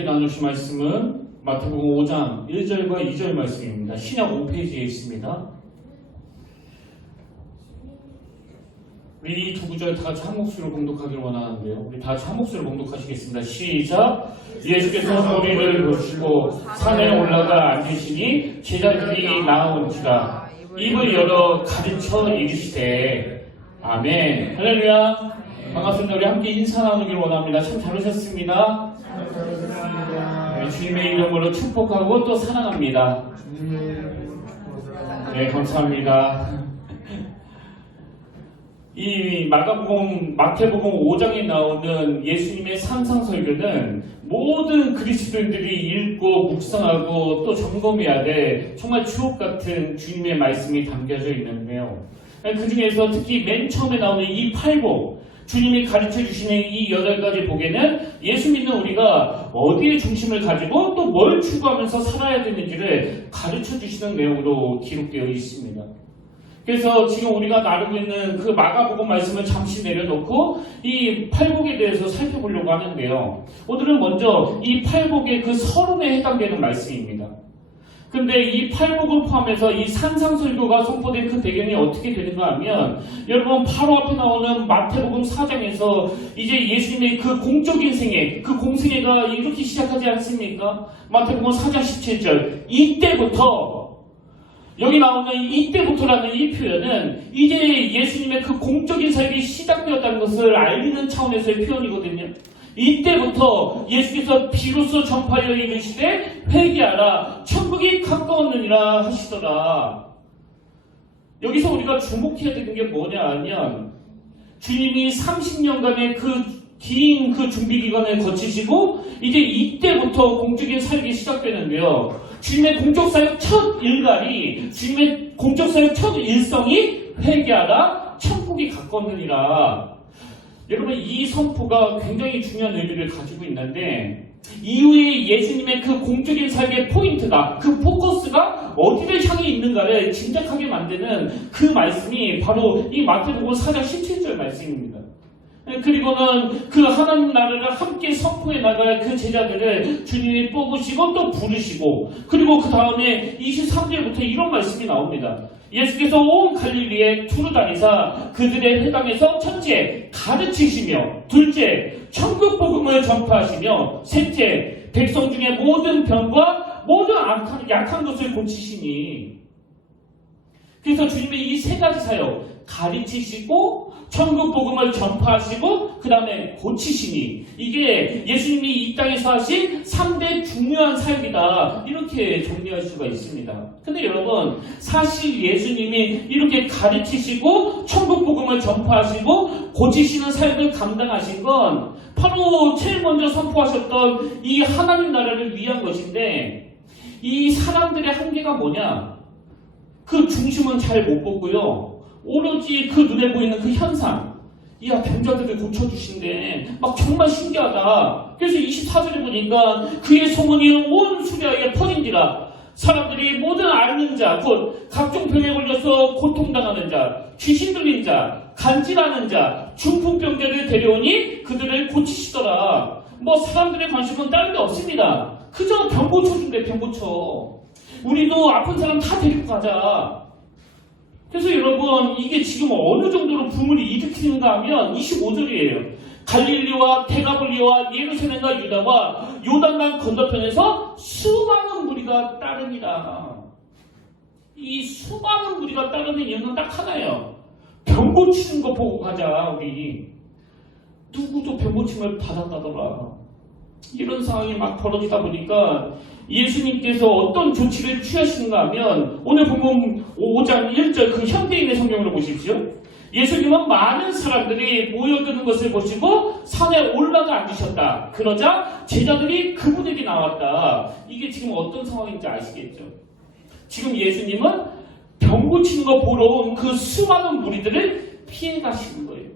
함께 나누실 말씀은 마태복음 5장 1절과 2절 말씀입니다. 신약 5페이지에 있습니다. 우리 이 두 구절 다 같이 한 목소리로 봉독하기를 원하는데요. 우리 다 같이 한 목소리로 봉독하시겠습니다. 시작! 예수께서 우리를 보시고 산에 올라가 앉으시니 제자들이 나아온지라 입을 열어 가르쳐 이르시되 아멘. 할렐루야. 반갑습니다. 우리 함께 인사 나누기를 원합니다. 참 잘 오셨습니다. 주님의 이름으로 축복하고 또 사랑합니다. 네, 감사합니다. 이 마태복음 5장에 나오는 예수님의 산상설교는 모든 그리스도인들이 읽고 묵상하고 또 점검해야 될 정말 주옥같은 주님의 말씀이 담겨져 있는데요. 그 중에서 특히 맨 처음에 나오는 이 팔복, 주님이 가르쳐 주시는 이 8가지 복에는 예수 믿는 우리가 어디에 중심을 가지고 또 뭘 추구하면서 살아야 되는지를 가르쳐 주시는 내용으로 기록되어 있습니다. 그래서 지금 우리가 나누고 있는 그 마가복음 말씀을 잠시 내려놓고 이 팔복에 대해서 살펴보려고 하는데요. 오늘은 먼저 이 팔복의 그 서론에 해당되는 말씀입니다. 근데 이 팔복을 포함해서 이 산상설교가 선포된 그 배경이 어떻게 되는가 하면 여러분 바로 앞에 나오는 마태복음 4장에서 이제 예수님의 그 공적인 생애, 그 공생애가 이렇게 시작하지 않습니까? 마태복음 4장 17절 이때부터 여기 나오는 이때부터라는 이 표현은 이제 예수님의 그 공적인 사역이 시작되었다는 것을 알리는 차원에서의 표현이거든요. 이때부터 예수께서 비로소 전파하여 이르시되 회개하라 천국이 가까웠느니라 하시더라. 여기서 우리가 주목해야 되는 게 뭐냐 하면 주님이 30년간의 그 긴 그 준비 기간을 거치시고 이제 이때부터 공적인 사역이 시작되는데요. 주님의 공적 사역 첫 일갈이 주님의 공적 사역 첫 일성이 회개하라 천국이 가까웠느니라. 여러분 이 선포가 굉장히 중요한 의미를 가지고 있는데 이후에 예수님의 그 공적인 사역의 포인트가 그 포커스가 어디를 향해 있는가를 짐작하게 만드는 그 말씀이 바로 이 마태복음 4장 17절 말씀입니다. 그리고는 그 하나님 나라를 함께 선포해 나갈 그 제자들을 주님이 뽑으시고 또 부르시고 그리고 그 다음에 23절부터 이런 말씀이 나옵니다. 예수께서 온 갈릴리에 두루 다니사 그들의 회당에서 첫째 가르치시며 둘째 천국 복음을 전파하시며 셋째 백성 중에 모든 병과 모든 약한 것을 고치시니. 그래서 주님의 이 세 가지 사역 가르치시고 천국 복음을 전파하시고 그 다음에 고치시니 이게 예수님이 이 땅에서 하신 3대 중요한 사역이다 이렇게 정리할 수가 있습니다. 근데 여러분 사실 예수님이 이렇게 가르치시고 천국 복음을 전파하시고 고치시는 사역을 감당하신 건 바로 제일 먼저 선포하셨던 이 하나님 나라를 위한 것인데 이 사람들의 한계가 뭐냐? 그 중심은 잘 못 보고요. 오로지 그 눈에 보이는 그 현상. 이야, 병자들을 고쳐주신대. 막 정말 신기하다. 그래서 24절에 보니까 그의 소문이 온 수리아에 퍼진지라. 사람들이 모든 앓는 자, 곧 각종 병에 걸려서 고통당하는 자, 귀신 들린 자, 간질하는 자, 중풍병자를 데려오니 그들을 고치시더라. 뭐 사람들의 관심은 다른 데 없습니다. 그저 병 고쳐준대, 병 고쳐. 우리도 아픈 사람 다 데리고 가자. 그래서 여러분 이게 지금 어느 정도로 붐을 일으키는가 하면 25절이에요. 갈릴리와 데가볼리와 예루살렘과 유다와 요단강 건너편에서 수많은 무리가 따르니라. 이 수많은 무리가 따르는 이유는 딱 하나예요. 병 고치는 거 보고 가자. 우리 누구도 병 고침을 받았다더라. 이런 상황이 막 벌어지다 보니까 예수님께서 어떤 조치를 취하시는가 하면 오늘 본문 5장 1절 그 현대인의 성경으로 보십시오. 예수님은 많은 사람들이 모여드는 것을 보시고 산에 올라가 앉으셨다. 그러자 제자들이 그분에게 나왔다. 이게 지금 어떤 상황인지 아시겠죠? 지금 예수님은 병 고치는 거 보러 온 그 수많은 무리들을 피해 가시는 거예요.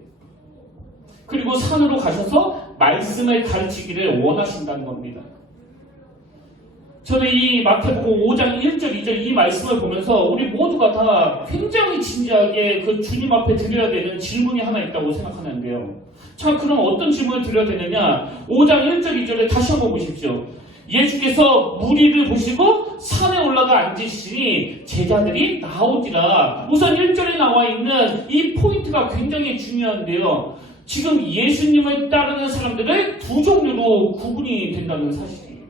그리고 산으로 가셔서 말씀을 가르치기를 원하신다는 겁니다. 저는 이 마태복음 5장 1절 2절 이 말씀을 보면서 우리 모두가 다 굉장히 진지하게 그 주님 앞에 드려야 되는 질문이 하나 있다고 생각하는데요. 자, 그럼 어떤 질문을 드려야 되느냐? 5장 1절 2절에 다시 한번 보십시오. 예수께서 무리를 보시고 산에 올라가 앉으시니 제자들이 나오지라. 우선 1절에 나와 있는 이 포인트가 굉장히 중요한데요. 지금 예수님을 따르는 사람들을 두 종류로 구분이 된다는 사실이에요.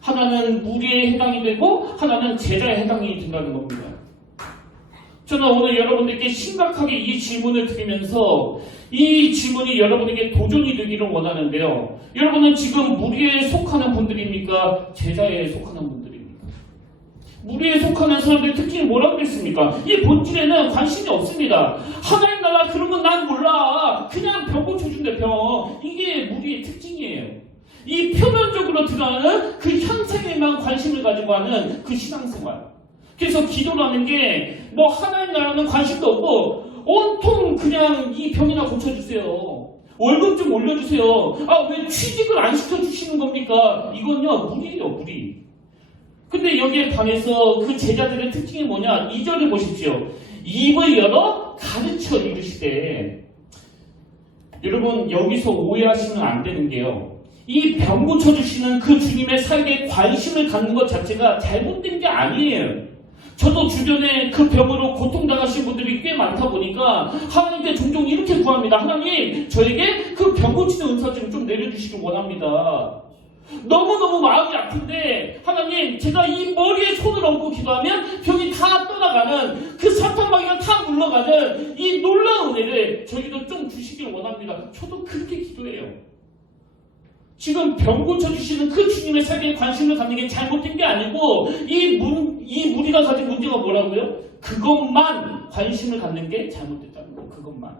하나는 무리에 해당이 되고 하나는 제자에 해당이 된다는 겁니다. 저는 오늘 여러분들께 심각하게 이 질문을 드리면서 이 질문이 여러분에게 도전이 되기를 원하는데요. 여러분은 지금 무리에 속하는 분들입니까? 제자에 속하는 분들입니까? 무리에 속하는 사람들의 특징이 뭐라고 그랬습니까? 이 본질에는 관심이 없습니다. 하나님 나라 그런 건 난 몰라. 그냥 병 고쳐준대 병. 이게 무리의 특징이에요. 이 표면적으로 드러나는 그 현상에만 관심을 가지고 하는 그 신앙생활. 그래서 기도를 하는 게 뭐 하나님 나라는 관심도 없고 온통 그냥 이 병이나 고쳐주세요. 월급 좀 올려주세요. 아, 왜 취직을 안 시켜주시는 겁니까? 이건요, 무리예요, 무리. 근데 여기에 반해서 그 제자들의 특징이 뭐냐? 2절을 보십시오. 입을 열어 가르쳐 이르시되. 여러분, 여기서 오해하시면 안 되는 게요. 이 병 고쳐주시는 그 주님의 삶에 관심을 갖는 것 자체가 잘못된 게 아니에요. 저도 주변에 그 병으로 고통당하신 분들이 꽤 많다 보니까 하나님께 종종 이렇게 구합니다. 하나님, 저에게 그 병 고치는 은사 좀 내려주시길 원합니다. 너무너무 마음이 아픈데 하나님, 제가 이 머리에 손을 얹고 기도하면 병이 다 떠나가는 그 사탄마귀가 다 물러가는 이 놀라운 은혜를 저희도 좀 주시길 원합니다. 저도 그렇게 기도해요. 지금 병 고쳐주시는 그 주님의 삶에 관심을 갖는 게 잘못된 게 아니고 이 무리가 가진 문제가 뭐라고요? 그것만 관심을 갖는 게 잘못됐다는 거예요. 그것만.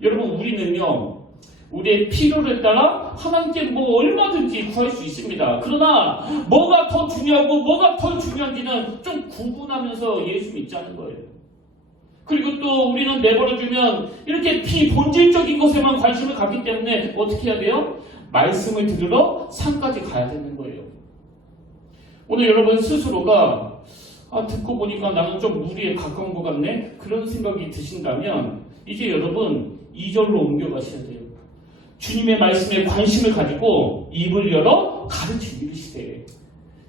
여러분, 우리는요, 우리의 필요를 따라 하나님께 뭐 얼마든지 구할 수 있습니다. 그러나 뭐가 더 중요하고 뭐가 더 중요한지는 좀 구분하면서 예수 믿자는 거예요. 그리고 또 우리는 내버려주면 이렇게 비본질적인 것에만 관심을 갖기 때문에 어떻게 해야 돼요? 말씀을 들으러 산까지 가야 되는 거예요. 오늘 여러분 스스로가 듣고 보니까 나는 좀 무리에 가까운 것 같네? 그런 생각이 드신다면 이제 여러분 2절로 옮겨가셔야 돼요. 주님의 말씀에 관심을 가지고 입을 열어 가르쳐 이르시되.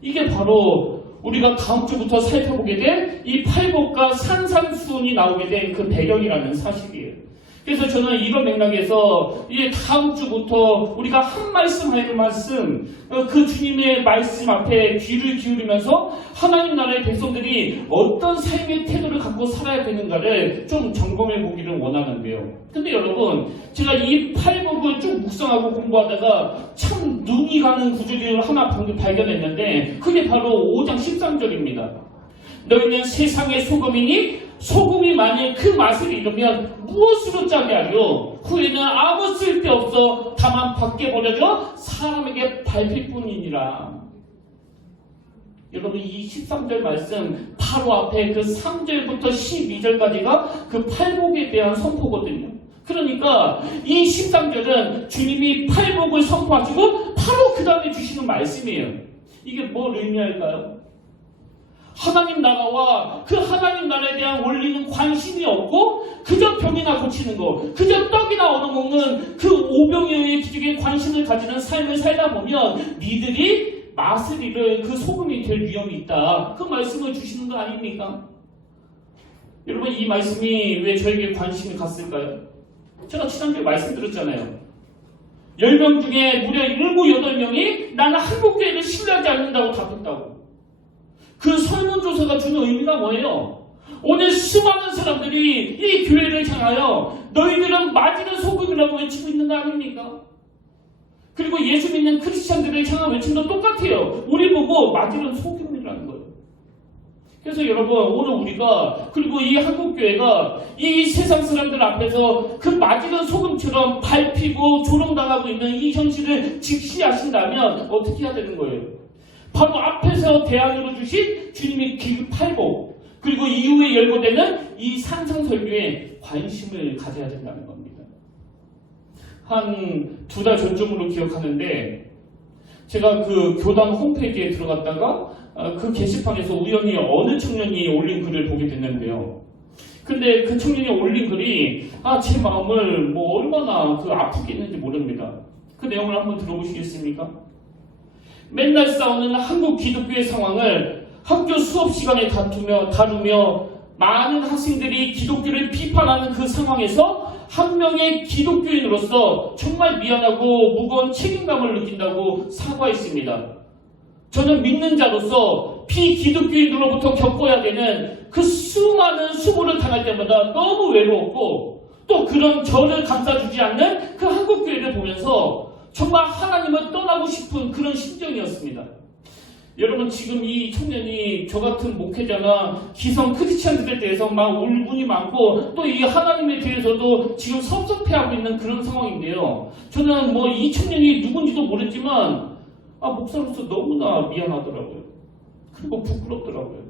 이게 바로 우리가 다음 주부터 살펴보게 될 이 팔복과 산상수훈이 나오게 된 그 배경이라는 사실이에요. 그래서 저는 이런 맥락에서 이제 다음 주부터 우리가 한 말씀 한 말씀 그 주님의 말씀 앞에 귀를 기울이면서 하나님 나라의 백성들이 어떤 삶의 태도를 갖고 살아야 되는가를 좀 점검해 보기를 원하는데요. 근데 여러분, 제가 이 팔복을 쭉 묵상하고 공부하다가 참 눈이 가는 구절을 하나 방금 발견했는데 그게 바로 5장 13절입니다. 너희는 세상의 소금이니 소금이 만일 그 맛을 잃으면 무엇으로 짜게 하려? 후에는 아무 쓸데없어 다만 밖에 버려져 사람에게 밟힐 뿐이니라. 여러분, 이 13절 말씀 바로 앞에 그 3절부터 12절까지가 그 팔복에 대한 선포거든요. 그러니까 이 13절은 주님이 팔복을 선포하시고 바로 그 다음에 주시는 말씀이에요. 이게 뭘 의미할까요? 하나님 나라와 그 하나님 나라에 대한 원리는 관심이 없고 그저 병이나 고치는 거, 그저 떡이나 얻어먹는 그 오병이어의 기적에 관심을 가지는 삶을 살다 보면 니들이 맛을 잃을 그 소금이 될 위험이 있다. 그 말씀을 주시는 거 아닙니까? 여러분, 이 말씀이 왜 저에게 관심이 갔을까요? 제가 지난주에 말씀드렸잖아요. 10명 중에 무려 7, 8명이 나는 한국교회를 신뢰하지 않는다고 답했다고. 그 설문조사가 주는 의미가 뭐예요? 오늘 수많은 사람들이 이 교회를 향하여 너희들은 맞이는 소금이라고 외치고 있는 거 아닙니까? 그리고 예수 믿는 크리스찬들을 향한 외침도 똑같아요. 우리 보고 맞이는 소금이라는 거예요. 그래서 여러분, 오늘 우리가 그리고 이 한국교회가 이 세상 사람들 앞에서 그 맞이는 소금처럼 밟히고 조롱당하고 있는 이 현실을 직시하신다면 어떻게 해야 되는 거예요? 바로 앞에서 대안으로 주신 주님의 길 팔복, 그리고 이후에 열거되는 이 산상설교에 관심을 가져야 된다는 겁니다. 한 2달 전쯤으로 기억하는데 제가 그 교단 홈페이지에 들어갔다가 그 게시판에서 우연히 어느 청년이 올린 글을 보게 됐는데요. 근데 그 청년이 올린 글이 제 마음을 얼마나 아프게 했는지 모릅니다. 그 내용을 한번 들어보시겠습니까? 맨날 싸우는 한국 기독교의 상황을 학교 수업 시간에 다루며 많은 학생들이 기독교를 비판하는 그 상황에서 한 명의 기독교인으로서 정말 미안하고 무거운 책임감을 느낀다고 사과했습니다. 저는 믿는 자로서 비기독교인으로부터 겪어야 되는 그 수많은 수모를 당할 때마다 너무 외로웠고 또 그런 저를 감싸주지 않는 그 한국교회를 보면서 정말 하나님을 떠나고 싶은 그런 심정이었습니다. 여러분, 지금 이 청년이 저 같은 목회자나 기성 크리스찬들에 대해서 막 울분이 많고 또 이 하나님에 대해서도 지금 섭섭해하고 있는 그런 상황인데요. 저는 이 청년이 누군지도 모르지만 목사로서 너무나 미안하더라고요. 그리고 부끄럽더라고요.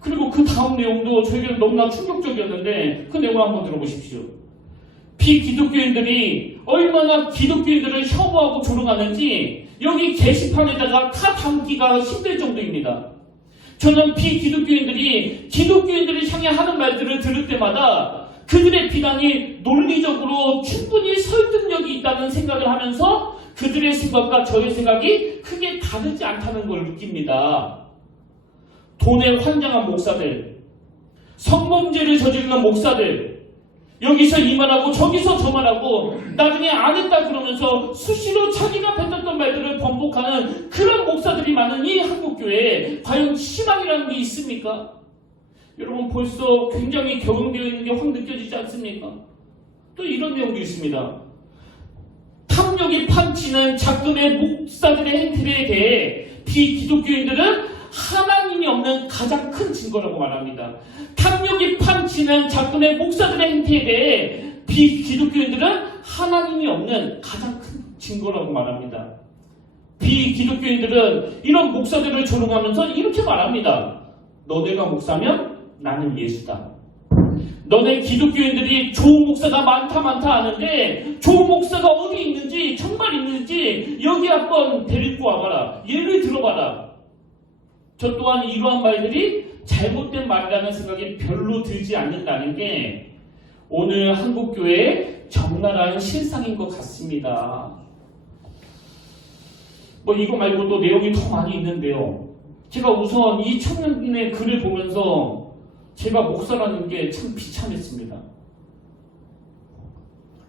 그리고 그 다음 내용도 저에게는 너무나 충격적이었는데 그 내용을 한번 들어보십시오. 비기독교인들이 얼마나 기독교인들을 혐오하고 조롱하는지 여기 게시판에다가 다 담기가 힘들 정도입니다. 저는 비기독교인들이 기독교인들을 향해 하는 말들을 들을 때마다 그들의 비난이 논리적으로 충분히 설득력이 있다는 생각을 하면서 그들의 생각과 저의 생각이 크게 다르지 않다는 걸 느낍니다. 돈에 환장한 목사들, 성범죄를 저지르는 목사들, 여기서 이 말하고 저기서 저 말하고 나중에 안 했다 그러면서 수시로 자기가 뱉었던 말들을 번복하는 그런 목사들이 많은 이 한국교회에 과연 희망이라는 게 있습니까? 여러분, 벌써 굉장히 격앙되어 있는 게 확 느껴지지 않습니까? 또 이런 내용도 있습니다. 탐욕이 판치는 작금의 목사들의 행태에 대해 비기독교인들은 하나님이 없는 가장 큰 증거라고 말합니다. 탐욕이 판치는 작금의 목사들의 행태에 대해 비기독교인들은 하나님이 없는 가장 큰 증거라고 말합니다. 비기독교인들은 이런 목사들을 조롱하면서 이렇게 말합니다. 너네가 목사면 나는 예수다. 너네 기독교인들이 좋은 목사가 많다 하는데 좋은 목사가 어디 있는지 정말 있는지 여기 한번 데리고 와봐라. 예를 들어봐라. 저 또한 이러한 말들이 잘못된 말이라는 생각이 별로 들지 않는다는 게 오늘 한국교회의 적나라한 실상인 것 같습니다. 이거 말고도 내용이 더 많이 있는데요. 제가 우선 이 청년의 글을 보면서 제가 목사라는 게 참 비참했습니다.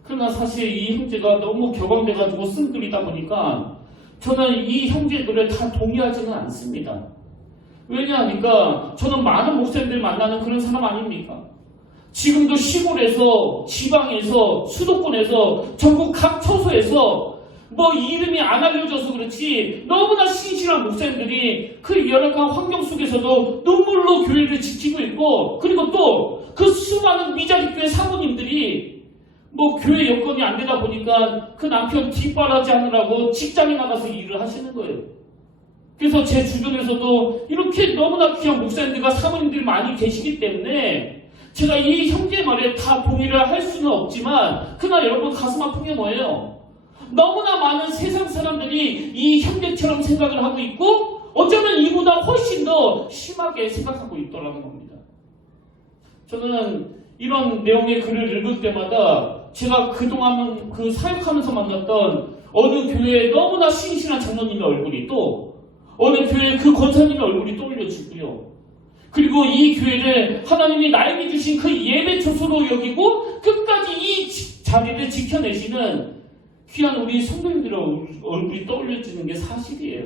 그러나 사실 이 형제가 너무 격앙돼가지고 쓴 글이다 보니까 저는 이 형제들을 다 동의하지는 않습니다. 왜냐하니까 저는 많은 목사님들 만나는 그런 사람 아닙니까? 지금도 시골에서, 지방에서, 수도권에서, 전국 각 처소에서 이름이 안 알려져서 그렇지 너무나 신실한 목사님들이 그 열악한 환경 속에서도 눈물로 교회를 지키고 있고 그리고 또 그 수많은 미자립교회 사모님들이 교회 여건이 안 되다 보니까 그 남편 뒷바라지 하느라고 직장에 나가서 일을 하시는 거예요. 그래서 제 주변에서도 이렇게 너무나 귀한 목사님들과 사모님들이 많이 계시기 때문에 제가 이 형제 말에 다 동의를 할 수는 없지만 그러나 여러분 가슴 아픈 게 뭐예요? 너무나 많은 세상 사람들이 이 형제처럼 생각을 하고 있고 어쩌면 이보다 훨씬 더 심하게 생각하고 있더라는 겁니다. 저는 이런 내용의 글을 읽을 때마다 제가 그동안 그 사역하면서 만났던 어느 교회에 너무나 신실한 장로님의 얼굴이 또 어느 교회의 그 권사님의 얼굴이 떠올려지고요. 그리고 이 교회를 하나님이 나에게 주신 그 예배 초소로 여기고 끝까지 이 자리를 지켜내시는 귀한 우리 성도님들의 얼굴이 떠올려지는 게 사실이에요.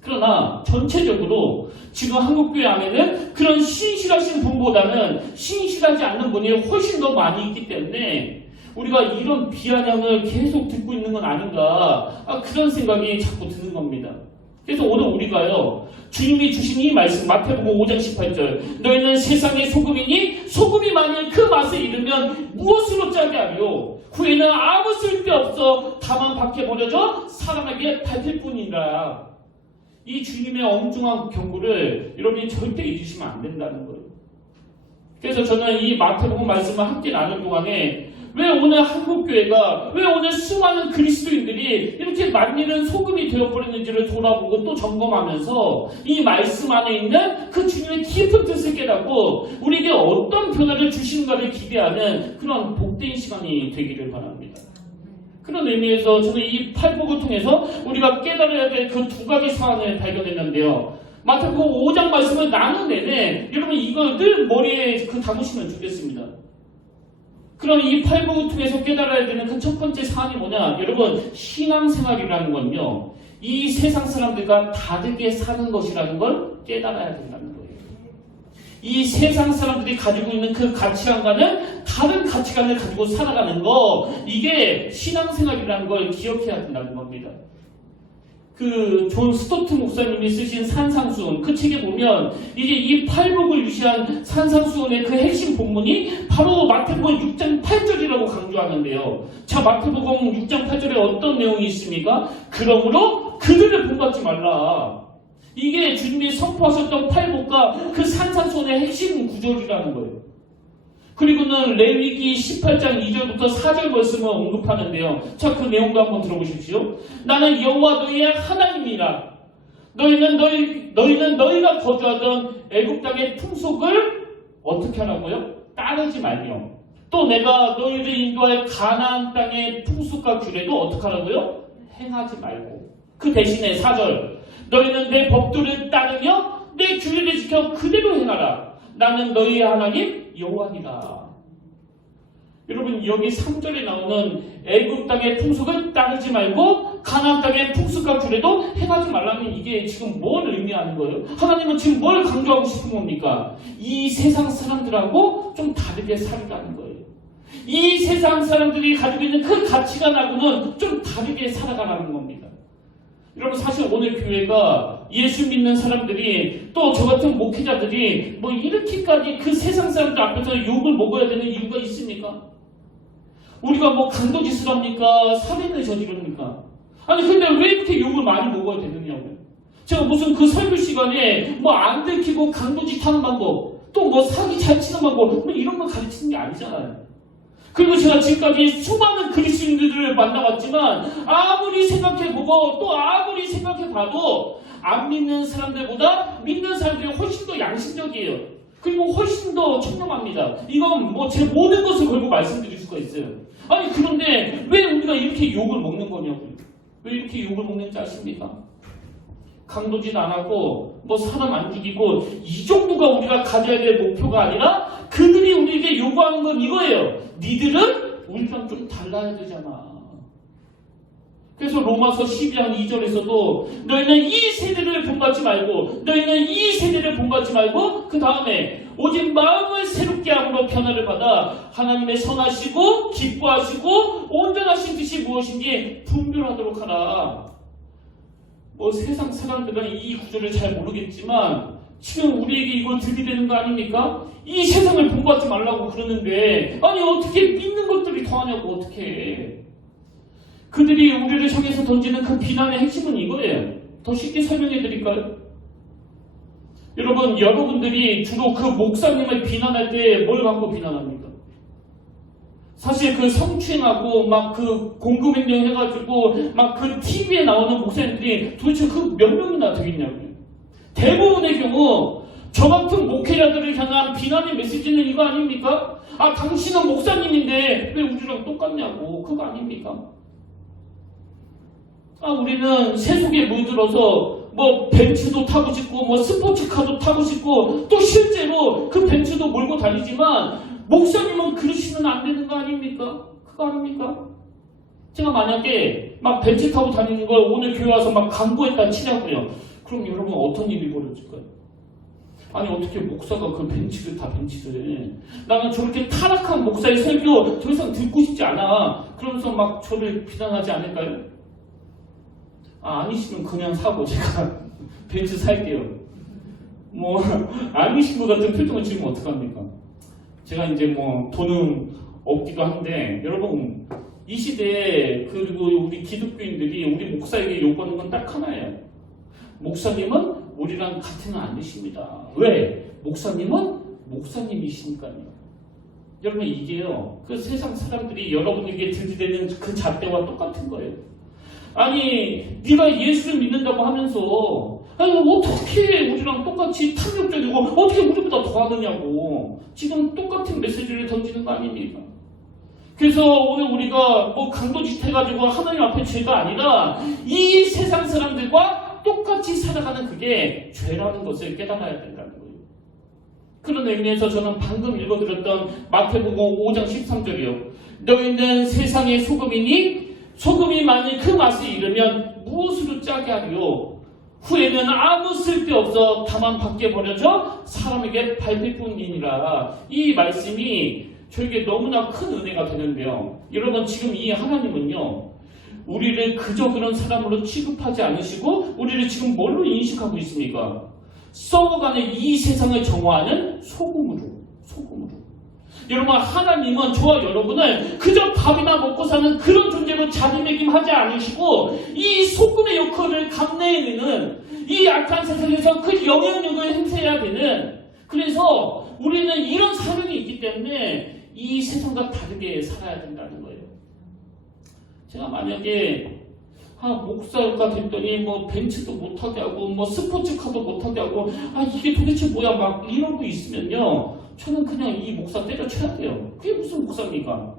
그러나 전체적으로 지금 한국교회 안에는 그런 신실하신 분보다는 신실하지 않는 분이 훨씬 더 많이 있기 때문에 우리가 이런 비아냥을 계속 듣고 있는 건 아닌가 그런 생각이 자꾸 드는 겁니다. 그래서 오늘 우리가요 주님이 주신 이 말씀 마태복음 5장 18절 너희는 세상의 소금이니 소금이 만일 그 맛을 잃으면 무엇으로 짜게 하리요 후에는 아무 쓸데없어 다만 밖에 버려져 사람에게 밟힐 뿐이라. 이 주님의 엄중한 경고를 여러분이 절대 잊으시면 안 된다는 거예요. 그래서 저는 이 마태복음 말씀을 함께 나눈 동안에 왜 오늘 한국교회가 왜 오늘 수많은 그리스도인들이 이렇게 만일은 소금이 되어버렸는지를 돌아보고 또 점검하면서 이 말씀 안에 있는 그 그 주님의 깊은 뜻을 깨닫고 우리에게 어떤 변화를 주시는가를 기대하는 그런 복된 시간이 되기를 바랍니다. 그런 의미에서 저는 이 팔복을 통해서 우리가 깨달아야 될 그 두 가지 사안을 발견했는데요. 마태복음 5장 말씀을 나눈 내내 여러분 이걸 늘 머리에 담으시면 좋겠습니다. 그럼 이 팔복을 통해서 깨달아야 되는 그 첫 번째 사안이 뭐냐? 여러분, 신앙생활이라는 건요, 이 세상 사람들과 다르게 사는 것이라는 걸 깨달아야 된다는 거예요. 이 세상 사람들이 가지고 있는 그 가치관과는 다른 가치관을 가지고 살아가는 거, 이게 신앙생활이라는 걸 기억해야 된다는 겁니다. 그 존 스토트 목사님이 쓰신 산상수훈, 그 책에 보면 이제 이 팔복을 유시한 산상수훈의 그 핵심 본문이 바로 마태복음 6장 8절이라고 강조하는데요. 자, 마태복음 6장 8절에 어떤 내용이 있습니까? 그러므로 그들을 본받지 말라. 이게 주님이 선포하셨던 팔복과 그 산상수훈의 핵심 구절이라는 거예요. 그리고는 레위기 18장 2절부터 4절 말씀을 언급하는데요. 자, 그 내용도 한번 들어보십시오. 나는 여호와 너희의 하나님이라. 너희는 너희가 거주하던 애굽 땅의 풍속을 어떻게 하라고요? 따르지 말며. 또 내가 너희를 인도할 가나안 땅의 풍속과 규례도 어떻게 하라고요? 행하지 말고. 그 대신에 4절. 너희는 내 법도를 따르며 내 규례를 지켜 그대로 행하라. 나는 너희의 하나님 여호와니라. 여러분, 여기 3절에 나오는 애굽 땅의 풍속을 따르지 말고 가나안 땅의 풍속과 규례도 행하지 말라는 이게 지금 뭘 의미하는 거예요? 하나님은 지금 뭘 강조하고 싶은 겁니까? 이 세상 사람들하고 좀 다르게 살라는 거예요. 이 세상 사람들이 가지고 있는 그 가치관하고는 좀 다르게 살아가라는 겁니다. 여러분, 사실 오늘 교회가 예수 믿는 사람들이 또 저 같은 목회자들이 뭐 이렇게까지 그 세상 사람들 앞에서 욕을 먹어야 되는 이유가 있습니까? 우리가 뭐 강도짓을 합니까? 살인을 저지릅니까? 아니 근데 왜 이렇게 욕을 많이 먹어야 되느냐고요. 제가 무슨 그 설교 시간에 뭐 안 들키고 강도짓 하는 방법, 또 뭐 사기 잘 치는 방법, 뭐 이런 거 가르치는 게 아니잖아요. 그리고 제가 지금까지 수많은 그리스도인들을 만나봤지만 아무리 생각해보고 또 아무리 생각해봐도 안 믿는 사람들보다 믿는 사람들이 훨씬 더 양심적이에요. 그리고 훨씬 더 청렴합니다. 이건 뭐 제 모든 것을 걸고 말씀드릴 수가 있어요. 아니 그런데 왜 우리가 이렇게 욕을 먹는 거냐고요. 왜 이렇게 욕을 먹는지 아십니까? 강도짓 안 하고 뭐 사람 안 죽이고 이 정도가 우리가 가져야 될 목표가 아니라 그들이 우리에게 요구하는 건 이거예요. 니들은 우리랑 좀 달라야 되잖아. 그래서 로마서 12장 2절에서도 너희는 이 세대를 본받지 말고 그 다음에 오직 마음을 새롭게 함으로 변화를 받아 하나님의 선하시고 기뻐하시고 온전하신 뜻이 무엇인지 분별하도록 하라. 뭐 세상 사람들은 이 구절을 잘 모르겠지만 지금 우리에게 이걸 들이대는 거 아닙니까? 이 세상을 본받지 말라고 그러는데 아니 어떻게 믿는 것들이 더하냐고 어떻게 해. 그들이 우리를 향해서 던지는 그 비난의 핵심은 이거예요. 더 쉽게 설명해 드릴까요? 여러분, 여러분들이 주로 그 목사님을 비난할 때 뭘 갖고 비난합니까? 사실 그 성추행하고 막 그 공금횡령 해가지고 막 그 TV에 나오는 목사님들이 도대체 그 몇 명이나 되겠냐고요. 대부분의 경우 저 같은 목회자들을 향한 비난의 메시지는 이거 아닙니까? 아, 당신은 목사님인데 왜 우리랑 똑같냐고. 그거 아닙니까? 아, 우리는 세속에 물들어서 뭐 벤츠도 타고 싶고 뭐 스포츠카도 타고 싶고 또 실제로 그 벤츠도 몰고 다니지만 목사님은 그러시면 안 되는 거 아닙니까? 그거 아닙니까? 제가 만약에 막 벤츠 타고 다니는 걸 오늘 교회 와서 막 강구했다 치자고요. 그럼 여러분 어떤 일이 벌어질까요? 아니 어떻게 목사가 그 벤츠를 해. 나는 저렇게 타락한 목사의 설교 더 이상 듣고 싶지 않아. 그러면서 막 저를 비난하지 않을까요? 아, 아니시면 그냥 사고 제가 벤츠 살게요. 뭐 아니신 것 같은 표정을 지으면 어떡합니까? 제가 이제 뭐 돈은 없기도 한데 여러분 이 시대에 그리고 우리 기독교인들이 우리 목사에게 요구하는 건 딱 하나예요. 목사님은 우리랑 같으면 안 되십니다. 왜? 목사님은 목사님이시니까요. 여러분 이게요. 그 세상 사람들이 여러분에게 들이대는 그 잣대와 똑같은 거예요. 아니 네가 예수를 믿는다고 하면서 아니 어떻게 우리랑 똑같이 탐욕적이고 어떻게 우리보다 더하느냐고 지금 똑같은 메시지를 던지는 거 아닙니까? 그래서 오늘 우리가 뭐 강도짓해가지고 하나님 앞에 죄가 아니라 이 세상 사람들과 똑같이 살아가는 그게 죄라는 것을 깨달아야 된다는 거예요. 그런 의미에서 저는 방금 읽어드렸던 마태복음 5장 13절이요. 너희는 세상의 소금이니 소금이 만일 그 맛을 잃으면 무엇으로 짜게 하리요? 후에는 아무 쓸데없어 다만 밖에 버려져 사람에게 밟힐 뿐이니라. 이 말씀이 저에게 너무나 큰 은혜가 되는데요. 여러분 지금 이 하나님은요 우리를 그저 그런 사람으로 취급하지 않으시고 우리를 지금 뭘로 인식하고 있습니까? 썩어가는 이 세상을 정화하는 소금으로. 여러분 하나님은 저와 여러분을 그저 밥이나 먹고 사는 그런 존재로 자리매김하지 않으시고 이 소금의 역할을 감내해내는 이 악한 세상에서 그 영향력을 행사해야 되는, 그래서 우리는 이런 사명이 있기 때문에 이 세상과 다르게 살아야 된다는 거예요. 제가 만약에 목사가 됐더니 뭐 벤츠도 못하게 하고 뭐 스포츠카도 못하게 하고 이게 도대체 뭐야 막 이러고 있으면요 저는 그냥 이 목사 때려쳐야 돼요. 그게 무슨 목사입니까?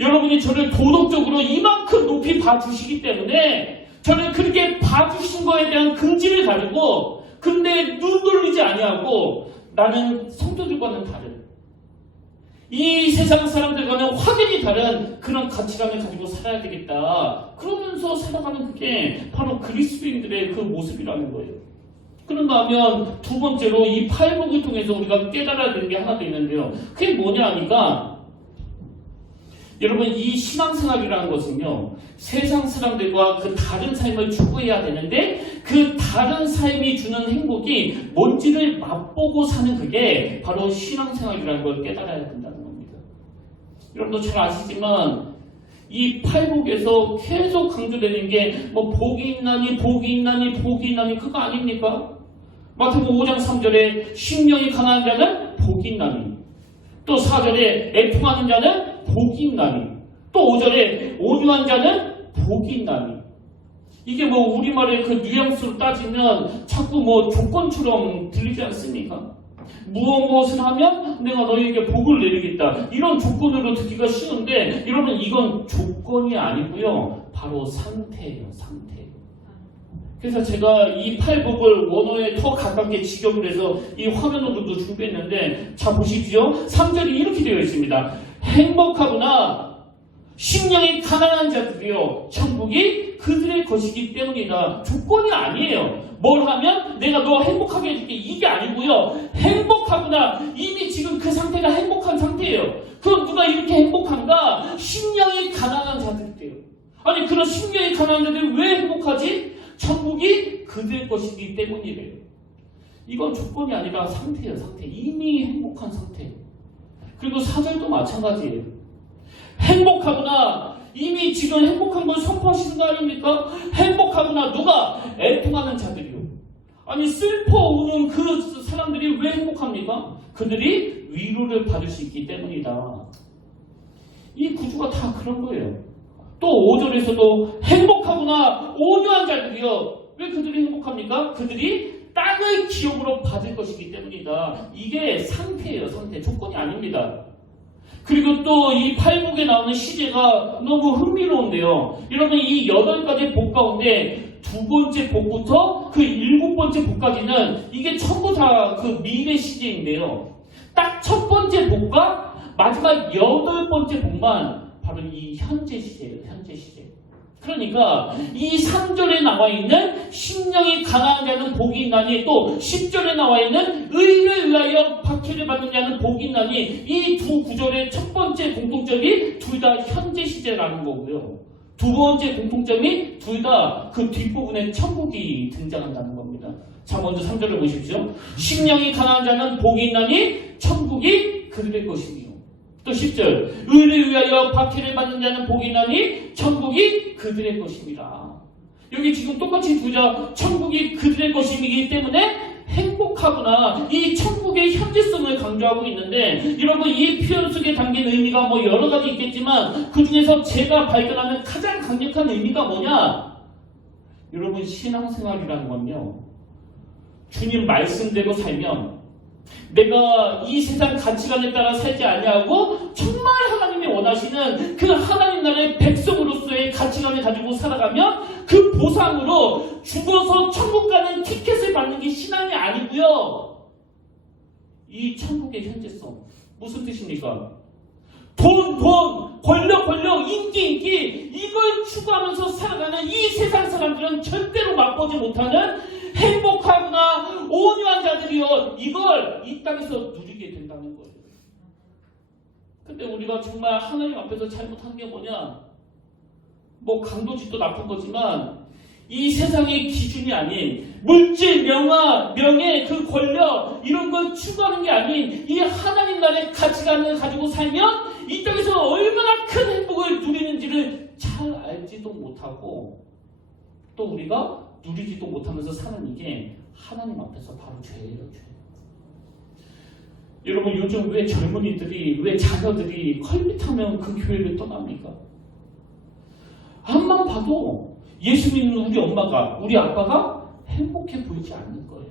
여러분이 저를 도덕적으로 이만큼 높이 봐주시기 때문에 저는 그렇게 봐주신 거에 대한 긍지를 가지고 근데 눈 돌리지 아니하고 나는 성도들과는 다른 이 세상 사람들과는 확연히 다른 그런 가치관을 가지고 살아야 되겠다. 그러면서 살아가는 그게 바로 그리스도인들의 그 모습이라는 거예요. 그런가 하면 두 번째로 이 팔복을 통해서 우리가 깨달아야 되는 게 하나 더 있는데요. 그게 뭐냐 하니까 여러분 이 신앙생활이라는 것은요 세상 사람들과 그 다른 삶을 추구해야 되는데 그 다른 삶이 주는 행복이 뭔지를 맛보고 사는 그게 바로 신앙생활이라는 걸 깨달아야 된다는 겁니다. 여러분도 잘 아시지만 이 팔복에서 계속 강조되는 게 뭐 복이 있나니 그거 아닙니까? 마태복음 5장 3절에 심령이 가난한 자는 복이 있나니, 또 4절에 애통하는 자는 복이 있나니, 또 5절에 온유한 자는 복이 있나니. 이게 뭐 우리말의 그 뉘앙스로 따지면 자꾸 뭐 조건처럼 들리지 않습니까? 무엇을 하면 내가 너희에게 복을 내리겠다. 이런 조건으로 듣기가 쉬운데 여러분 이건 조건이 아니고요. 바로 상태예요. 상태. 그래서 제가 이 팔복을 원어에 더 가깝게 직역을 해서 이 화면으로도 준비했는데 자 보십시오. 3절이 이렇게 되어 있습니다. 행복하구나 심령이 가난한 자들이요 천국이 그들의 것이기 때문이다. 조건이 아니에요. 뭘 하면 내가 너 행복하게 해줄게 이게 아니고요. 행복하구나 이미 지금 그 상태가 행복한 상태예요. 그럼 누가 이렇게 행복한가? 심령이 가난한 자들이에요. 아니 그런 심령이 가난한 자들이 왜 행복하지? 천국이 그들의 것이기 때문이래요. 이건 조건이 아니라 상태예요. 상태. 이미 행복한 상태. 그리고 4절도 마찬가지예요. 행복하구나. 이미 지금 행복한 걸 선포하시는 거 아닙니까? 행복하구나. 누가? 애통하는 자들이요. 아니 슬퍼오는 그 사람들이 왜 행복합니까? 그들이 위로를 받을 수 있기 때문이다. 이 구조가 다 그런 거예요. 또 5절에서도 행복하구나 온유한 자들이요. 왜 그들이 행복합니까? 그들이 땅을 기업으로 받을 것이기 때문이다. 이게 상태예요. 상태. 조건이 아닙니다. 그리고 또 이 팔복에 나오는 시제가 너무 흥미로운데요. 여러분 이 8가지 복 가운데 두 번째 복부터 그 7번째 복까지는 이게 전부 다 그 미래 시제인데요. 딱 첫 번째 복과 마지막 8번째 복만 바로 이 현재 시제예요. 현재 시제. 그러니까 이 3절에 나와 있는 심령이 가난한 자는 복이 있나니 또 10절에 나와 있는 의를 위하여 박해를 받는 자는 복이 있나니 이 두 구절의 첫 번째 공통점이 둘 다 현재 시제라는 거고요. 두 번째 공통점이 둘 다 그 뒷부분에 천국이 등장한다는 겁니다. 자 먼저 3절을 보십시오. 심령이 가난한 자는 복이 있나니 천국이 그들의 것이며 또 10절 의를 위하여 박해를 받는 자는 복이 있나니 천국이 그들의 것입니다. 여기 지금 똑같이 두 자 천국이 그들의 것이기 때문에 행복하구나 이 천국의 현재성을 강조하고 있는데 여러분 이 표현 속에 담긴 의미가 뭐 여러 가지 있겠지만 그 중에서 제가 발견하는 가장 강력한 의미가 뭐냐? 여러분 신앙생활이라는 건요 주님 말씀대로 살면 내가 이 세상 가치관에 따라 살지 아니하고 정말 하나님이 원하시는 그 하나님 나라의 백성으로서의 가치관을 가지고 살아가면 그 보상으로 죽어서 천국 가는 티켓을 받는 게 신앙이 아니고요. 이 천국의 현재성 무슨 뜻입니까? 돈, 권력, 인기, 이걸 추구하면서 살아가는 이 세상 사람들은 절대로 맛보지 못하는 행복하구나 온유한 자들이요, 이걸 이 땅에서 누리게 된다는 거예요. 근데 우리가 정말 하나님 앞에서 잘못한 게 뭐냐? 뭐 강도짓도 나쁜 거지만 이 세상의 기준이 아닌 물질, 명화, 명예, 그 권력 이런 걸 추구하는 게 아닌 이 하나님 나라의 가치관을 가지고 살면 이 땅에서 얼마나 큰 행복을 누리는지를 잘 알지도 못하고 또 우리가 누리지도 못하면서 사는 이게 하나님 앞에서 바로 죄예요, 죄. 여러분 요즘 왜 젊은이들이, 왜 자녀들이 컬밋하면 그 교회를 떠납니까? 앞만 봐도 예수 믿는 우리 엄마가, 우리 아빠가 행복해 보이지 않는 거예요.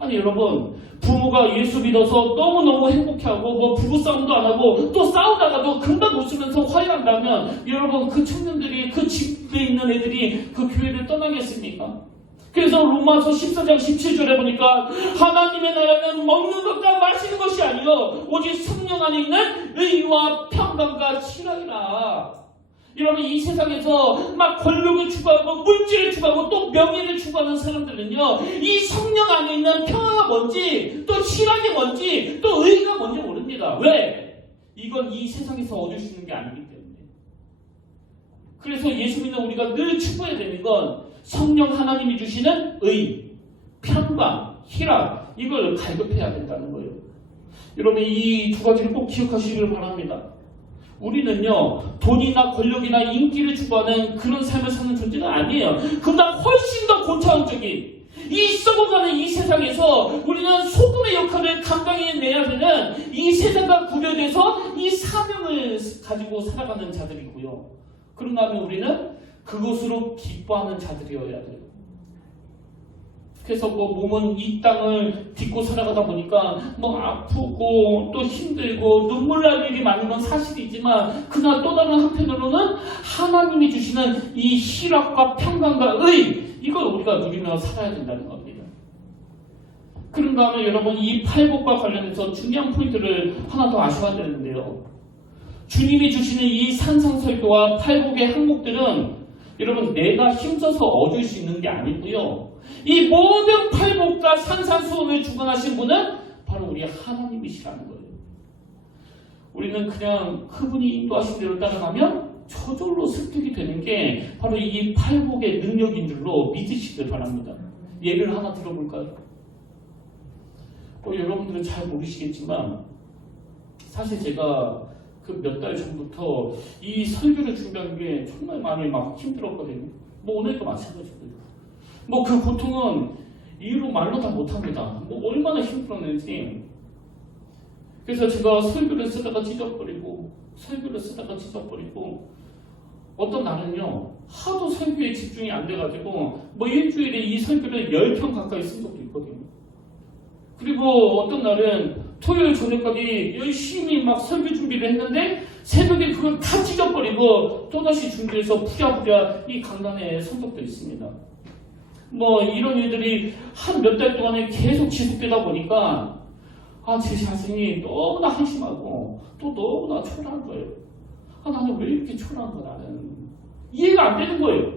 아니 여러분, 부모가 예수 믿어서 너무너무 행복해하고 뭐 부부싸움도 안 하고 또 싸우다가도 금방 웃으면서 화해한다면 여러분 그 청년들이, 그 집에 있는 애들이 그 교회를 떠나겠습니까? 그래서 로마서 14장 17절에 보니까 하나님의 나라는 먹는 것과 마시는 것이 아니요 오직 성령 안에 있는 의와 평강과 실화이라. 여러분 이 세상에서 막 권력을 추구하고 물질을 추구하고 또 명예를 추구하는 사람들은요, 이 성령 안에 있는 평화가 뭔지 또 실학이 뭔지 또 의가 뭔지 모릅니다. 왜? 이건 이 세상에서 얻을 수 있는 게 아니기 때문에. 그래서 예수 믿는 우리가 늘 추구해야 되는 건 성령 하나님이 주시는 의, 평강, 희락, 이걸 갈급해야 된다는 거예요. 여러분 이 두 가지를 꼭 기억하시길 바랍니다. 우리는요 돈이나 권력이나 인기를 추구하는 그런 삶을 사는 존재가 아니에요. 그보다 훨씬 더 고차원적인 이 썩어가는 이 세상에서 우리는 소금의 역할을 감당해내야 되는 이 세상과 구별돼서 이 사명을 가지고 살아가는 자들이고요. 그런가 하면 우리는 그것으로 기뻐하는 자들이어야 돼요. 그래서 뭐 몸은 이 땅을 딛고 살아가다 보니까 뭐 아프고 또 힘들고 눈물 날 일이 많은 건 사실이지만 그러나 또 다른 한편으로는 하나님이 주시는 이 희락과 평강과 의, 이걸 우리가 누리며 살아야 된다는 겁니다. 그런가 하면 여러분 이 팔복과 관련해서 중요한 포인트를 하나 더 아셔야 되는데요. 주님이 주시는 이 산상설교와 팔복의 항목들은 여러분 내가 힘써서 얻을 수 있는 게 아니고요. 이 모든 팔복과 산산수훈을 주관하신 분은 바로 우리 하나님이시라는 거예요. 우리는 그냥 그분이 인도하신 대로 따라가면 저절로 습득이 되는 게 바로 이 팔복의 능력인 줄로 믿으시길 바랍니다. 예를 하나 들어볼까요? 여러분들은 잘 모르시겠지만 사실 제가 그 몇 달 전부터 이 설교를 준비하는 게 정말 많이 막 힘들었거든요. 뭐 오늘도 마찬가지고요. 뭐 그 고통은 이유로 말로 다 못합니다. 뭐 얼마나 힘들었는지. 그래서 제가 설교를 쓰다가 찢어버리고 어떤 날은요 하도 설교에 집중이 안 돼가지고 뭐 일주일에 이 설교를 10편 가까이 쓴 적도 있거든요. 그리고 어떤 날은 토요일 저녁까지 열심히 막 설교 준비를 했는데 새벽에 그걸 다 찢어버리고 또다시 준비해서 부랴부랴 이 강단에 선 적도 있습니다. 뭐 이런 일들이 한 몇 달 동안에 계속 지속되다 보니까 제 자신이 너무나 한심하고 또 너무나 초라한 거예요. 나는 왜 이렇게 초라한 거야, 나는. 이해가 안 되는 거예요.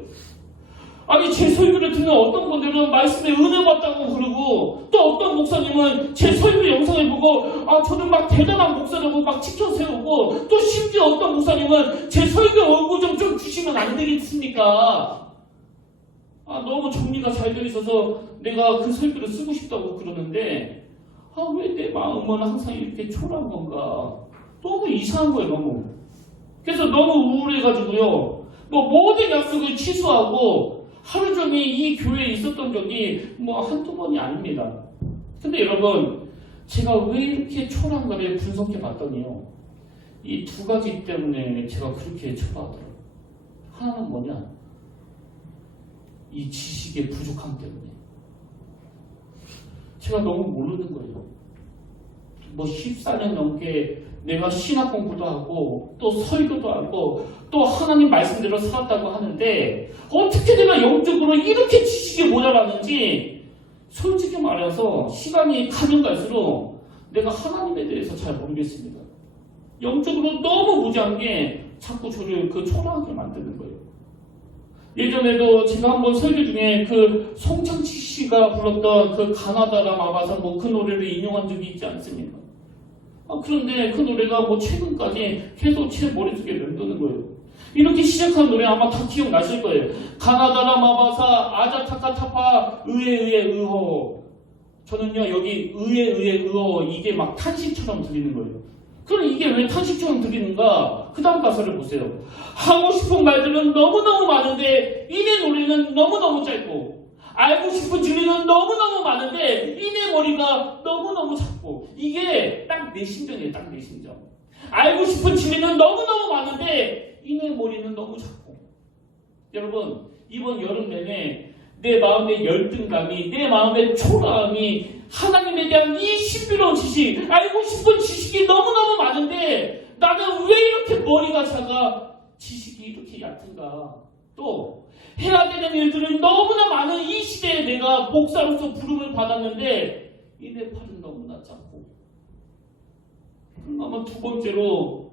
아니 제 설교를 듣는 어떤 분들은 말씀에 은혜 받다고 그러고 또 어떤 목사님은 제 설교 영상을 보고 저는 막 대단한 목사라고 막 치켜 세우고 또 심지어 어떤 목사님은 제 설교 원고 좀 주시면 안 되겠습니까? 너무 정리가 잘 되어 있어서 내가 그 설교를 쓰고 싶다고 그러는데 왜 내 마음은 항상 이렇게 초라한 건가? 너무 이상한 거예요, 너무. 그래서 너무 우울해가지고요. 뭐 모든 약속을 취소하고 하루 종일 이 교회에 있었던 적이 뭐 한두 번이 아닙니다. 근데 여러분, 제가 왜 이렇게 초라한가를 분석해 봤더니요. 이 두 가지 때문에 제가 그렇게 초라하더라고요. 하나는 뭐냐? 이 지식의 부족함 때문에. 제가 너무 모르는 거예요. 뭐 14년 넘게 내가 신학 공부도 하고 또 설교도 하고 또 하나님 말씀대로 살았다고 하는데 어떻게 내가 영적으로 이렇게 지식이 모자라는지 솔직히 말해서 시간이 가면 갈수록 내가 하나님에 대해서 잘 모르겠습니다. 영적으로 너무 무지한 게 자꾸 저를 초라하게 만드는 거예요. 예전에도 제가 한번 설교 중에 송창치 씨가 불렀던 가나다라 마바사 그 노래를 인용한 적이 있지 않습니까? 그런데 그 노래가 최근까지 계속 제 머릿속에 맴도는 거예요. 이렇게 시작한 노래 아마 다 기억나실 거예요. 가나다라 마바사 아자타카타파 의에 의호. 저는요 여기 의에 의호 이게 막 탄식처럼 들리는 거예요. 그럼 이게 왜 탄식처럼 들리는가? 그 다음 가사를 보세요. 하고 싶은 말들은 너무너무 많은데 이내 노래는 너무너무 짧고 알고 싶은 진리는 너무너무 많은데 이내 머리가 너무너무 작고 이게 딱 내 심정이에요. 딱 내 심정. 알고 싶은 진리는 너무너무 많은데 이내 머리는 너무 작고 여러분 이번 여름 내내 내 마음의 열등감이 내 마음의 초라함이 하나님에 대한 이 신비로운 지식 알고 싶은 지식이 너무너무 많은데 나는 왜 이렇게 머리가 작아 지식이 이렇게 얕은가 또 해야 되는 일들은 너무나 많은 이 시대에 내가 목사로서 부름을 받았는데 이 내 팔은 너무나 작고 아마 두 번째로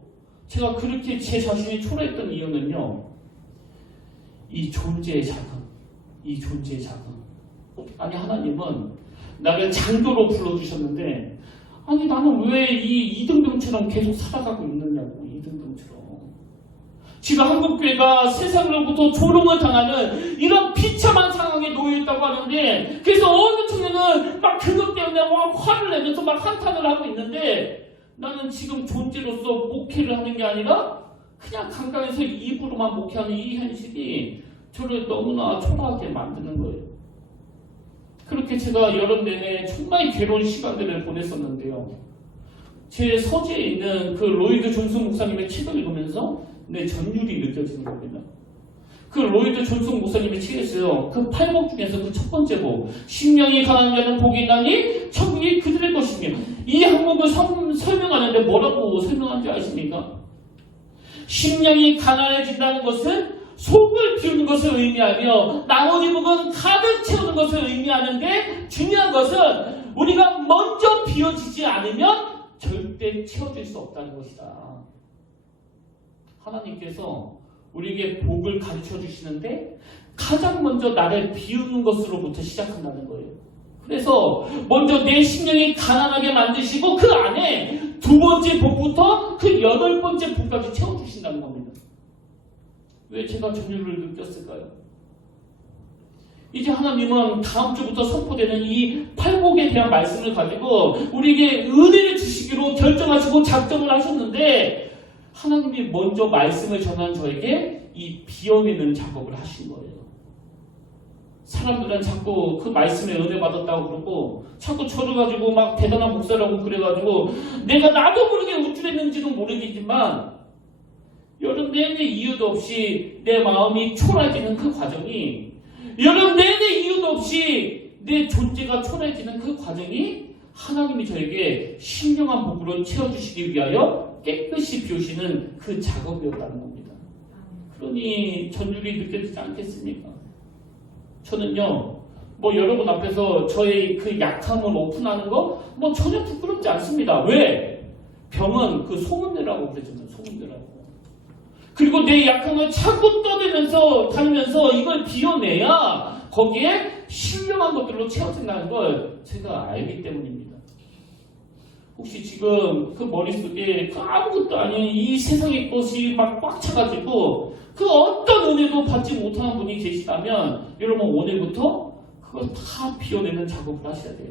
제가 그렇게 제 자신이 초라했던 이유는요 이 존재의 자금 아니 하나님은 나를 장교로 불러주셨는데 아니 나는 왜 이 이등병처럼 계속 살아가고 있느냐고 이등병처럼 지금 한국교회가 세상으로부터 조롱을 당하는 이런 비참한 상황에 놓여있다고 하는데 그래서 어느 청년은 막 그것 때문에 막 화를 내면서 막 한탄을 하고 있는데 나는 지금 존재로서 목회를 하는 게 아니라 그냥 강당에서 입으로만 목회하는 이 현실이 저를 너무나 초라하게 만드는 거예요. 그렇게 제가 여름 내내 정말 괴로운 시간들을 보냈었는데요. 제 서재에 있는 로이드 존슨 목사님의 책을 읽으면서 내 전율이 느껴지는 겁니다. 로이드 존슨 목사님의 책에서요. 8복 중에서 첫 번째 복 심령이 가난한 자는 복이 있나니 천국이 그들의 것이며 이 항목을 설명하는데 뭐라고 설명한지 아십니까? 심령이 가난해진다는 것은 속을 비우는 것을 의미하며 나머지 부분 가득 채우는 것을 의미하는데 중요한 것은 우리가 먼저 비워지지 않으면 절대 채워질 수 없다는 것이다. 하나님께서 우리에게 복을 가르쳐 주시는데 가장 먼저 나를 비우는 것으로부터 시작한다는 거예요. 그래서 먼저 내 심령이 가난하게 만드시고 그 안에 두 번째 복부터 8번째 복까지 채워주신다는 겁니다. 왜 제가 전율을 느꼈을까요? 이제 하나님은 다음 주부터 선포되는 이 8복에 대한 말씀을 가지고 우리에게 은혜를 주시기로 결정하시고 작정을 하셨는데 하나님이 먼저 말씀을 전한 저에게 이 비워내는 작업을 하신 거예요. 사람들은 자꾸 그 말씀에 은혜 받았다고 그러고 자꾸 저를 가지고 막 대단한 목사라고 그래가지고 내가 나도 모르게 우쭐했는지도 모르겠지만 여름 내내 이유도 없이 내 마음이 초라해지는 그 과정이 여름 내내 이유도 없이 내 존재가 초라해지는 그 과정이 하나님이 저에게 신령한 복으로 채워주시기 위하여 깨끗이 비우시는 그 작업이었다는 겁니다. 그러니 전율이 느껴지지 않겠습니까? 저는요, 여러분 앞에서 저의 그 약함을 오픈하는 거 전혀 부끄럽지 않습니다. 왜? 병은 소문내라고 그랬잖아요. 소문내라고. 그리고 내 약함을 자꾸 떠들면서 다니면서 이걸 비워내야 거기에 신령한 것들로 채워진다는 걸 제가 알기 때문입니다. 혹시 지금 그 머릿속에 아무것도 아닌 이 세상의 것이 막 꽉 차가지고 그 어떤 은혜도 받지 못하는 분이 계시다면 여러분 오늘부터 그걸 다 비워내는 작업을 하셔야 돼요.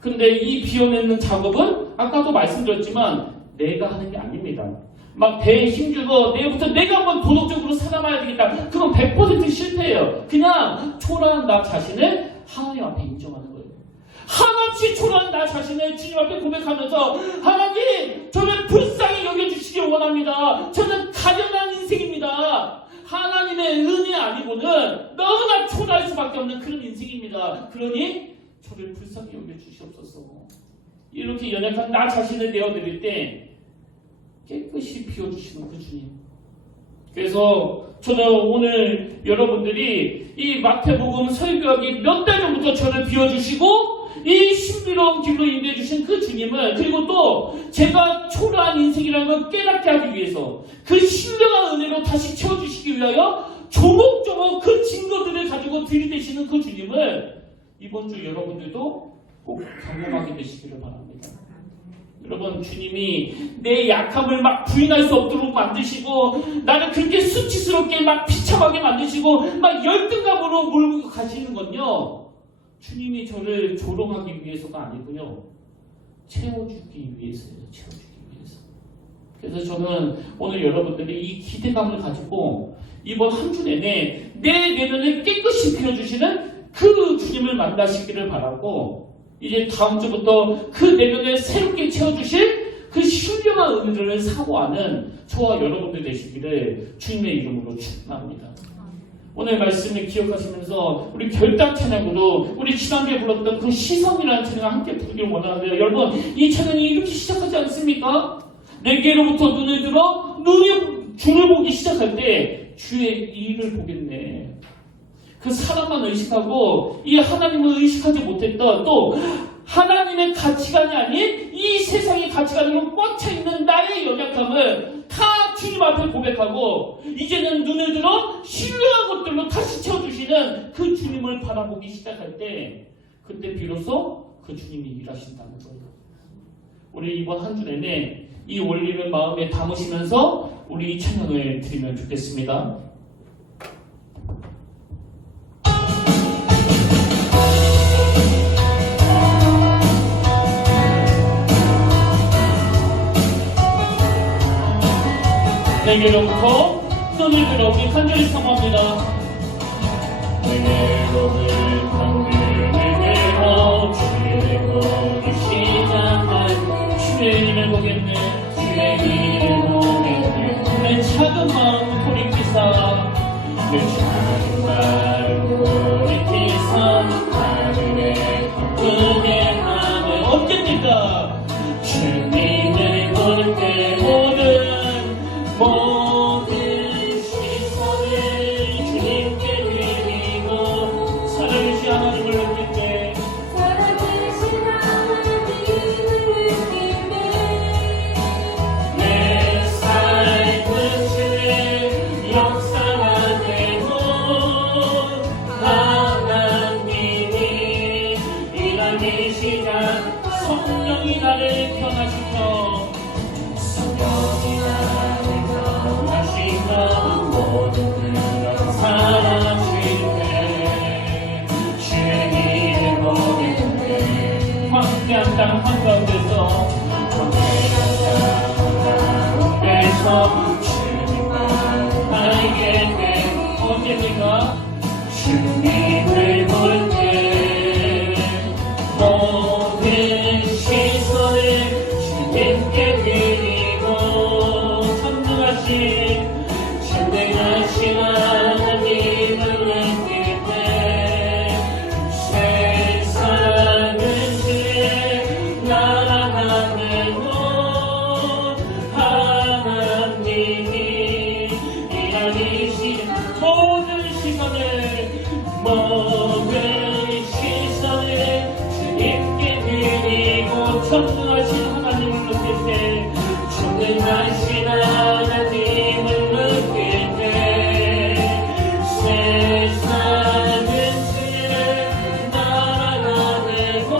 근데 이 비워내는 작업은 아까도 말씀드렸지만 내가 하는 게 아닙니다. 막 배에 힘주고 내일부터 내가 한번 도덕적으로 살아봐야 되겠다. 그건 100% 실패예요. 그냥 초라한 나 자신을 하나님 앞에 인정하는 거예요. 한없이 초라한 나 자신을 주님 앞에 고백하면서 하나님 저를 불쌍히 여겨주시기 원합니다. 저는 가련한 인생입니다. 하나님의 은혜 아니고는 너무나 초라할 수밖에 없는 그런 인생입니다. 그러니 저를 불쌍히 여겨주시옵소서. 이렇게 연약한 나 자신을 내어드릴 때 깨끗이 비워주시는 그 주님. 그래서 저는 오늘 여러분들이 이 마태복음 설교하기 몇 달 전부터 저를 비워주시고 이 신비로운 길로 인도해주신 그 주님을, 그리고 또 제가 초라한 인생이라는 걸 깨닫게 하기 위해서 그 신령한 은혜로 다시 채워주시기 위하여 조목조목 그 증거들을 가지고 들이대시는 그 주님을 이번 주 여러분들도 꼭 경험하게 되시기를 바랍니다. 여러분, 주님이 내 약함을 막 부인할 수 없도록 만드시고 나를 그렇게 수치스럽게 막 비참하게 만드시고 막 열등감으로 몰고 가시는 건요, 주님이 저를 조롱하기 위해서가 아니고요, 채워주기 위해서예요. 채워주기 위해서. 그래서 저는 오늘 여러분들이 이 기대감을 가지고 이번 한 주 내내 내 내면을 깨끗이 비워주시는 그 주님을 만나시기를 바라고, 이제 다음 주부터 그 내면을 새롭게 채워주실 그 신령한 은혜를 사모하는 저와 여러분들 되시기를 주님의 이름으로 축복합니다. 오늘 말씀을 기억하시면서 우리 결단 찬양으로 우리 지난주에 불렀던 그 시선이라는 찬양을 함께 부르기를 원하는데요. 여러분, 이 찬양이 이렇게 시작하지 않습니까? 내게로부터 눈을 들어 눈이 주를 보기 시작할 때 주의 일을 보겠네. 그 사람만 의식하고 이 하나님을 의식하지 못했던, 또 하나님의 가치관이 아닌 이 세상의 가치관으로 꽉 차 있는 나의 연약함을 다 주님 앞에 고백하고 이제는 눈을 들어 신령한 것들로 다시 채워주시는 그 주님을 바라보기 시작할 때, 그때 비로소 그 주님이 일하신다는 거예요. 우리 이번 한 주 내내 이 원리를 마음에 담으시면서 우리 이 찬양을 드리면 좋겠습니다. 내게로부터 눈을 들어 우리 간절히 사모합니다. 내게로부터 눈을 들어 주의 보기 시작한 주의 일을 보겠네. 주의 일을 보겠네. 내 작은 마음 돌이키사, 내 작은 마음 돌이키사 하늘에 그의 하늘 언제입니까? 주님을 볼 때 모든 시선을 주님께 드리고 살아계신 하나님을 느낄 때, 살아계신 하나님을 느낄 때 내 삶은 주의 역사하되고 하나님이 일하기 시작, 성령이 나를 변화시켜 성령이 나를 모든 그런 사라질 때 주의 일을 보겠네. 황폐한 땅 한가운데서, 황폐한 땅 한가운데서 주님만 나에게 된 언제입니까? 주님을 볼 때 모든 시선을 주님께 드리고 전능하신 하나님을 느낄 때 세상은 주의 나라 되고 하나님이 일하기 시작, 모든 시선을 주님께 드리고 전능하신 하나님을 느낄 때, 전능하신 하나님을 느낄 때 세상은 주의 나라가 되고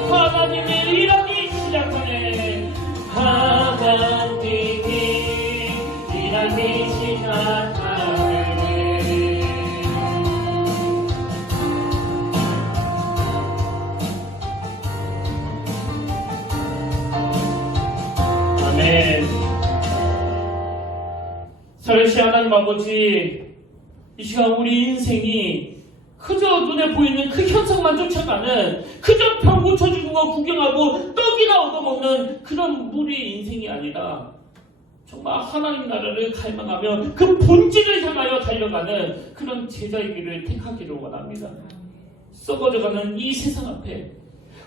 하나님이 일하기 시작하네. 하나님이 일하기 시작하네. 아멘. 살아계신 하나님 아버지, 이 시간 우리 인생이 그저 눈에 보이는 그 현상만 쫓아가는, 그저 병 고쳐주는 거 구경하고 떡이나 얻어먹는 그런 무리의 인생이 아니라 정말 하나님 나라를 갈망하며 그 본질을 향하여 달려가는 그런 제자의 길을 택하기를 원합니다. 썩어져가는 이 세상 앞에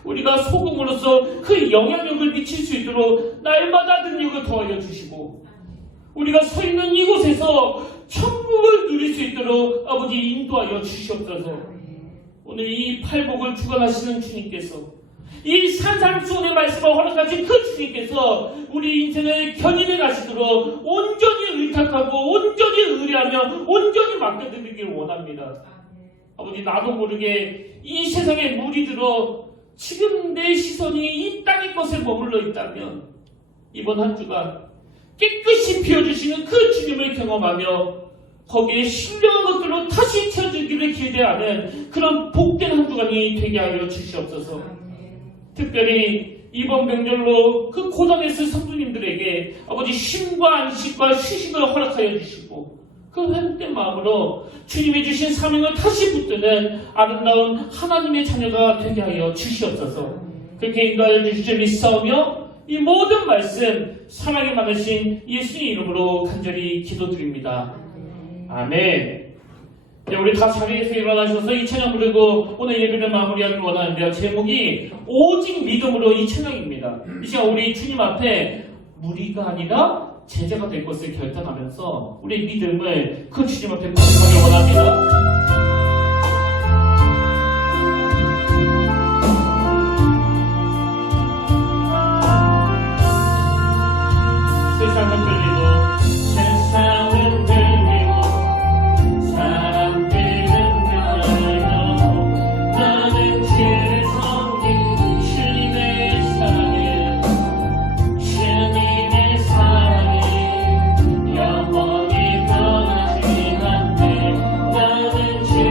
우리가 소금으로서 그 영향력을 미칠 수 있도록 날마다 능력을 더하여 주시고 우리가 서 있는 이곳에서 천국을 누릴 수 있도록 아버지 인도하여 주시옵소서. 오늘 이 팔복을 주관하시는 주님께서 이 산상수훈의 말씀을 허락하신 그 주님께서 우리 인생을 견인해 가시도록 온전히 의탁하고 온전히 의뢰하며 온전히 맡겨드리기를 원합니다. 아버지 나도 모르게 이 세상에 물이 들어 지금 내 시선이 이 땅의 것에 머물러 있다면 이번 한 주간 깨끗이 비워주시는 그 주님을 경험하며 거기에 신령한 것들로 다시 채워주기를 기대하는 그런 복된 한 주간이 되게 하여 주시옵소서. 특별히 이번 명절로 그 고단에 있을 성도님들에게 아버지 쉼과 안식과 휴식을 허락하여 주시고 그 회복된 마음으로 주님이 주신 사명을 다시 붙드는 아름다운 하나님의 자녀가 되게 하여 주시옵소서. 그렇게 인도하여 주시길 믿사오며 이 모든 말씀 사랑이 많으신 예수님 이름으로 간절히 기도드립니다. 아멘. 네, 우리 다 자리에서 일어나셔서 이 찬양 부르고 오늘 예배를 마무리하길 원하는데요. 제목이 오직 믿음으로 이 찬양입니다. 이 시간 우리 주님 앞에 무리가 아니라 제자가 될 것을 결단하면서 우리의 믿음을 그 주님 앞에 고백하길 원합니다. 세상은 들리고 세상은 들리고 사람들은 변하여 나는 주를 섬기고 주님의 사랑에 주님의 사랑에 영원히 변하지 않네. 나는 주를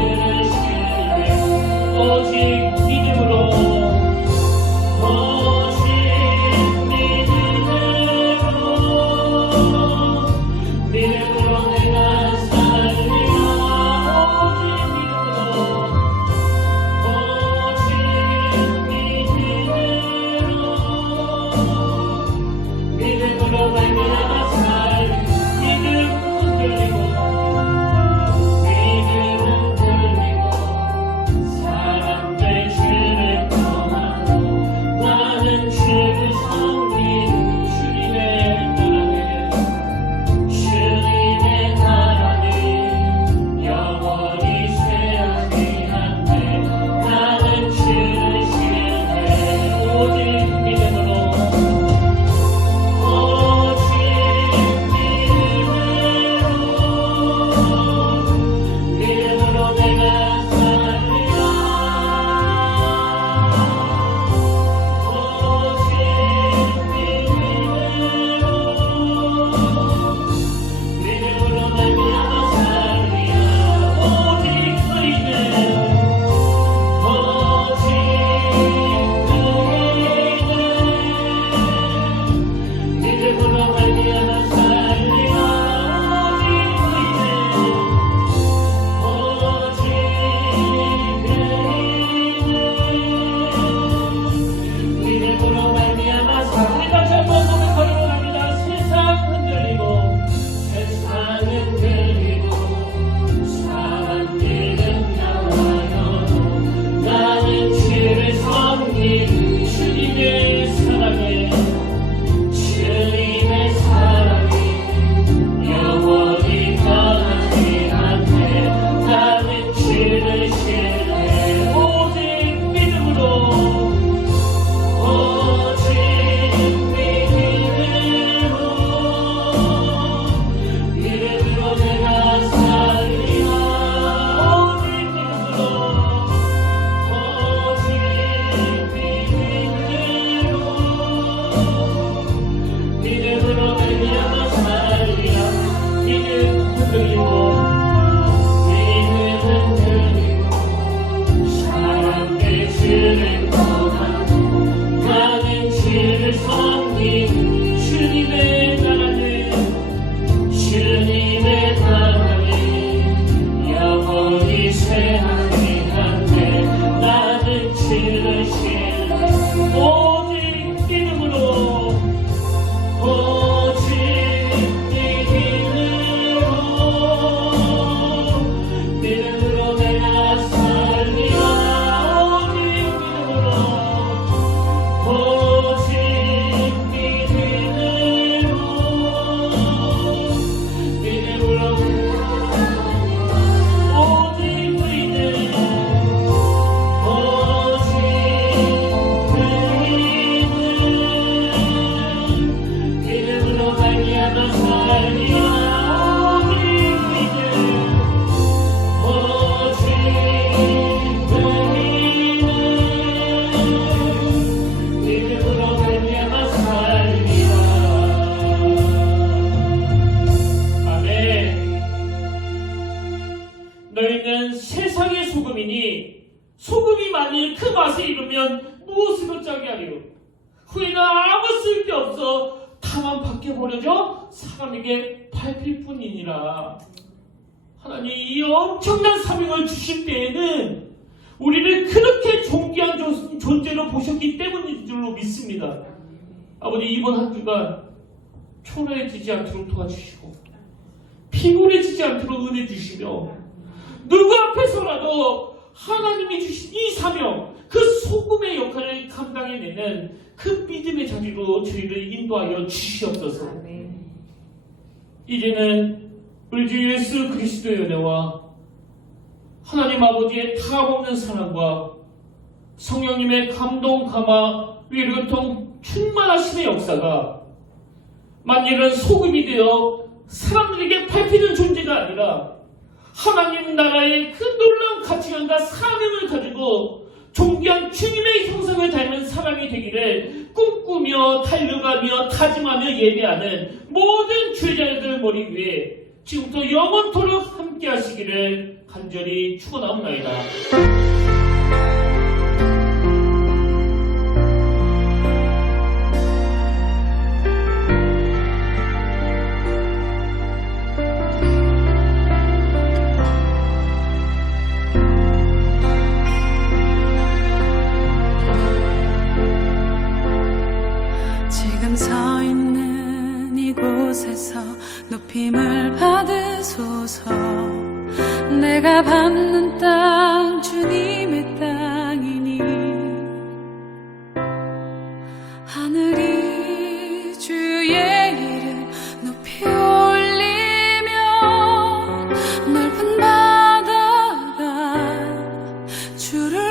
소금이 만일 그 맛에 이르면 무엇으로 짜게 하리요? 후에는 아무 쓸데없어 다만 밖에 버려져 사람에게 밟힐 뿐이니라. 하나님 이 엄청난 사명을 주실 때에는 우리를 그렇게 존귀한 존재로 보셨기 때문인 줄로 믿습니다. 아버지, 이번 한 주간 초라해지지 않도록 도와주시고 피곤해지지 않도록 은혜 주시며 누구 앞에서라도 하나님이 주신 이 사명, 그 소금의 역할을 감당해내는 그 믿음의 자리로 저희를 인도하여 주시옵소서. 이제는 우리 주 예수 그리스도의 은혜와 하나님 아버지의 다함없는 사랑과 성령님의 감동, 감화, 위로 교통 충만하심의 역사가 만일은 소금이 되어 사람들에게 밟히는 존재가 아니라 하나님 나라의 그 놀라운 가치관과 사명을 가지고 존귀한 주님의 형상을 닮은 사람이 되기를 꿈꾸며 달려가며 다짐하며 예배하는 모든 주의자들 머리 위에 지금부터 영원토록 함께 하시기를 간절히 축원하옵나이다. 지금 서 있는 이곳에서 높임을 받으소서. 내가 밟는 땅 주님의 땅이니 하늘이 주의 이름 높이 올리며 넓은 바다가 주를